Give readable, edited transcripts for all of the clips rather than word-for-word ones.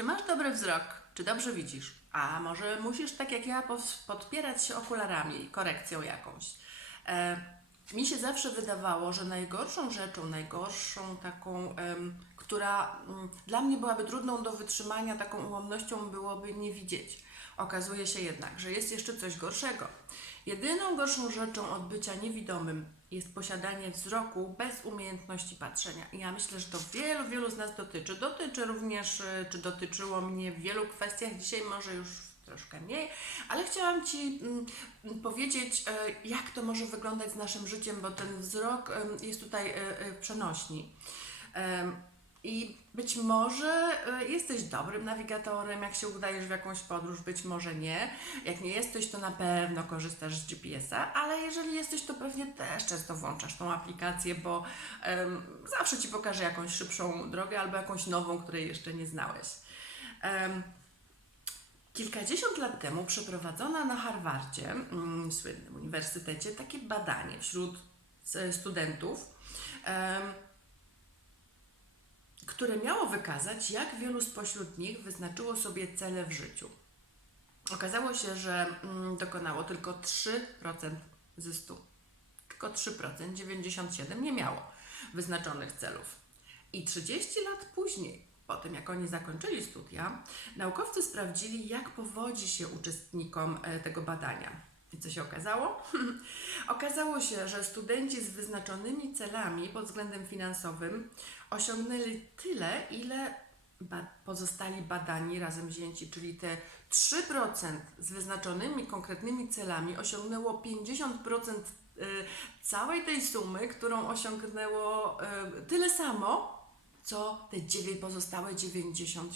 Czy masz dobry wzrok? Czy dobrze widzisz? A może musisz, tak jak ja, podpierać się okularami, korekcją jakąś? Mi się zawsze wydawało, że najgorszą rzeczą, najgorszą taką, która dla mnie byłaby trudną do wytrzymania, taką ułomnością byłoby nie widzieć. Okazuje się jednak, że jest jeszcze coś gorszego. Jedyną gorszą rzeczą od bycia niewidomym jest posiadanie wzroku bez umiejętności patrzenia. I ja myślę, że to wielu z nas dotyczy. Dotyczy również, czy dotyczyło mnie w wielu kwestiach, dzisiaj może już troszkę mniej, ale chciałam Ci powiedzieć, jak to może wyglądać z naszym życiem, bo ten wzrok jest tutaj przenośni. I być może jesteś dobrym nawigatorem, jak się udajesz w jakąś podróż, być może nie. Jak nie jesteś, to na pewno korzystasz z GPS-a, ale jeżeli jesteś, to pewnie też często włączasz tą aplikację, bo zawsze Ci pokaże jakąś szybszą drogę albo jakąś nową, której jeszcze nie znałeś. Kilkadziesiąt lat temu przeprowadzono na Harvardzie, słynnym uniwersytecie, takie badanie wśród studentów, które miało wykazać, jak wielu spośród nich wyznaczyło sobie cele w życiu. Okazało się, że dokonało tylko 3% ze 100. Tylko 3%, 97% nie miało wyznaczonych celów. I 30 lat później, po tym jak oni zakończyli studia, naukowcy sprawdzili, jak powodzi się uczestnikom tego badania. I co się okazało? Okazało się, że studenci z wyznaczonymi celami pod względem finansowym osiągnęli tyle, ile pozostali badani razem wzięci, czyli te 3% z wyznaczonymi konkretnymi celami osiągnęło 50% całej tej sumy, którą osiągnęło tyle samo, co te pozostałe 97%.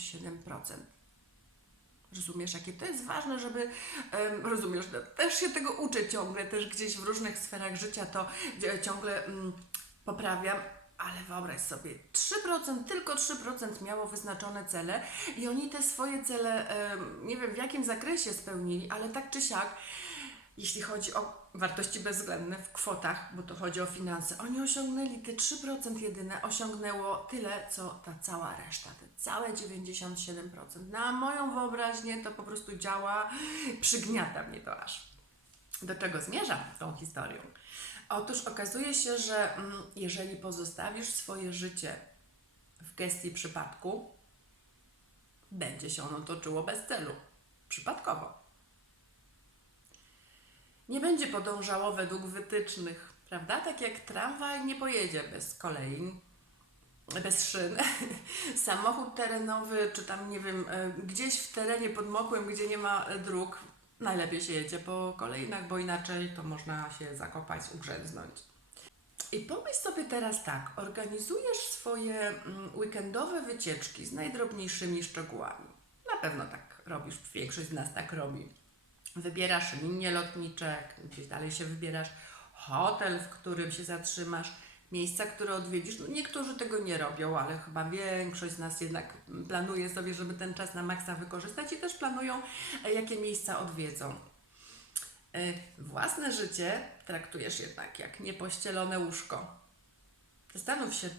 Rozumiesz, jakie to jest ważne, żeby, rozumiesz, też się tego uczę ciągle, też gdzieś w różnych sferach życia to ciągle poprawiam, ale wyobraź sobie, 3%, tylko 3% miało wyznaczone cele i oni te swoje cele, nie wiem w jakim zakresie spełnili, ale tak czy siak, jeśli chodzi o wartości bezwzględne w kwotach, bo to chodzi o finanse, oni osiągnęli te 3% jedyne, osiągnęło tyle, co ta cała reszta, te całe 97%. Na moją wyobraźnię to po prostu działa, przygniata mnie to aż. Do czego zmierzam tą historią? Otóż okazuje się, że jeżeli pozostawisz swoje życie w gestii przypadku, będzie się ono toczyło bez celu, przypadkowo. Nie będzie podążało według wytycznych, prawda? Tak jak tramwaj nie pojedzie bez kolei, bez szyn. Samochód terenowy, czy tam, nie wiem, gdzieś w terenie podmokłym, gdzie nie ma dróg, najlepiej się jedzie po kolejnach, bo inaczej to można się zakopać, ugrzęznąć. I pomyśl sobie teraz tak, organizujesz swoje weekendowe wycieczki z najdrobniejszymi szczegółami. Na pewno tak robisz, większość z nas tak robi. Wybierasz linie lotnicze, gdzieś dalej się wybierasz, hotel, w którym się zatrzymasz, miejsca, które odwiedzisz. No niektórzy tego nie robią, ale chyba większość z nas jednak planuje sobie, żeby ten czas na maksa wykorzystać i też planują, jakie miejsca odwiedzą. Własne życie traktujesz jednak jak niepościelone łóżko. Zastanów się,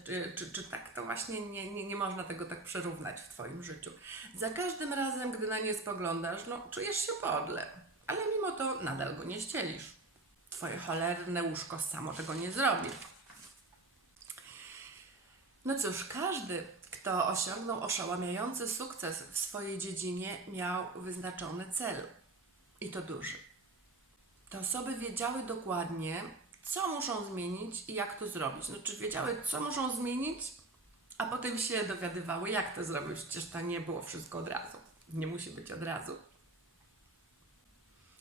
czy tak to właśnie nie można tego tak przyrównać w Twoim życiu. Za każdym razem, gdy na nie spoglądasz, czujesz się podle, ale mimo to nadal go nie ścielisz. Twoje cholerne łóżko samo tego nie zrobi. No cóż, każdy, kto osiągnął oszałamiający sukces w swojej dziedzinie, miał wyznaczony cel. I to duży. Te osoby wiedziały dokładnie, co muszą zmienić i jak to zrobić. Czy wiedziały, co muszą zmienić, a potem się dowiadywały, jak to zrobić. Przecież to nie było wszystko od razu. Nie musi być od razu.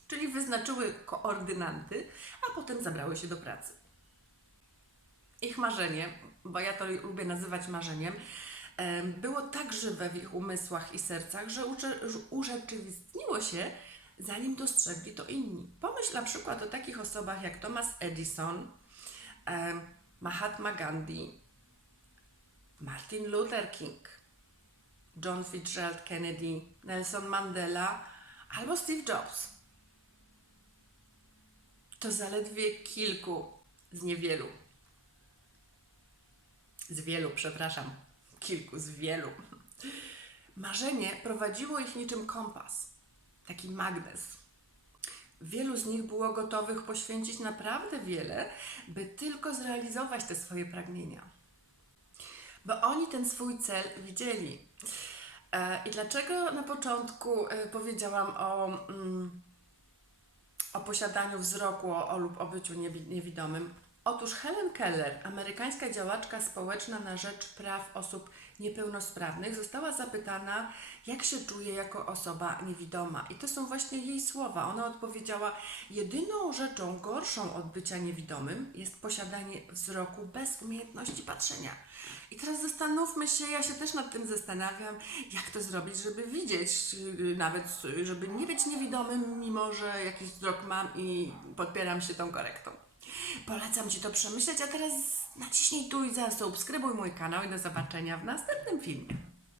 Czyli wyznaczyły koordynanty, a potem zabrały się do pracy. Ich marzenie, bo ja to lubię nazywać marzeniem, było tak żywe w ich umysłach i sercach, że urzeczywistniło się, zanim dostrzegli to inni. Pomyśl na przykład o takich osobach jak Thomas Edison, Mahatma Gandhi, Martin Luther King, John Fitzgerald Kennedy, Nelson Mandela albo Steve Jobs. To zaledwie kilku z niewielu. Kilku z wielu Marzenie prowadziło ich niczym kompas, taki magnes. Wielu z nich było gotowych poświęcić naprawdę wiele, by tylko zrealizować te swoje pragnienia. Bo oni ten swój cel widzieli. I dlaczego na początku powiedziałam o posiadaniu wzroku lub o byciu niewidomym? Otóż Helen Keller, amerykańska działaczka społeczna na rzecz praw osób niepełnosprawnych, została zapytana, jak się czuje jako osoba niewidoma. I to są właśnie jej słowa. Ona odpowiedziała: jedyną rzeczą gorszą od bycia niewidomym jest posiadanie wzroku bez umiejętności patrzenia. I teraz zastanówmy się, ja się też nad tym zastanawiam, jak to zrobić, żeby widzieć, nawet żeby nie być niewidomym, mimo że jakiś wzrok mam i podpieram się tą korektą. Polecam Ci to przemyśleć, a teraz naciśnij tu i zasubskrybuj mój kanał i do zobaczenia w następnym filmie.